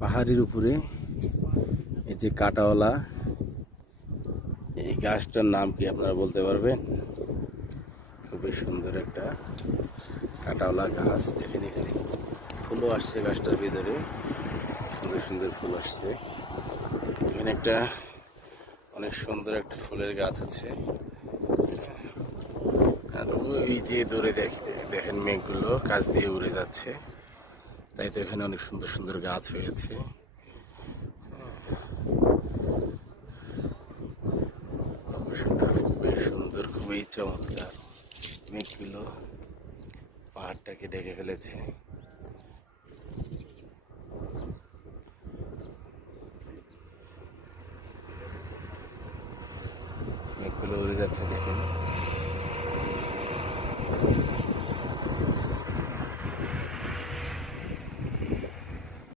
পাহাড়ের উপরে, এই যে কাটাওয়ালা, এই গাছটার নাম কি আপনারা বলতে পারবেন? খুবই সুন্দর একটা কাটাওয়ালা গাছ। দেখেন এখানে ফুলও আসছে গাছটার ভিতরে। সুন্দর সুন্দর ফুল আসছে। এখানে একটা অনেক সুন্দর একটা ফুলের গাছ আছে। আর ওই যে দূরে দেখে দেখেন মেঘগুলো কাছ দিয়ে উড়ে যাচ্ছে। তাই তো এখানে অনেক সুন্দর সুন্দর গাছ হয়েছে। খুবই সুন্দর, খুবই চমৎকার। মেঘগুলো পাহাড়টাকে ঢেকে ফেলেছে। মেঘগুলো উড়ে যাচ্ছে দেখেন।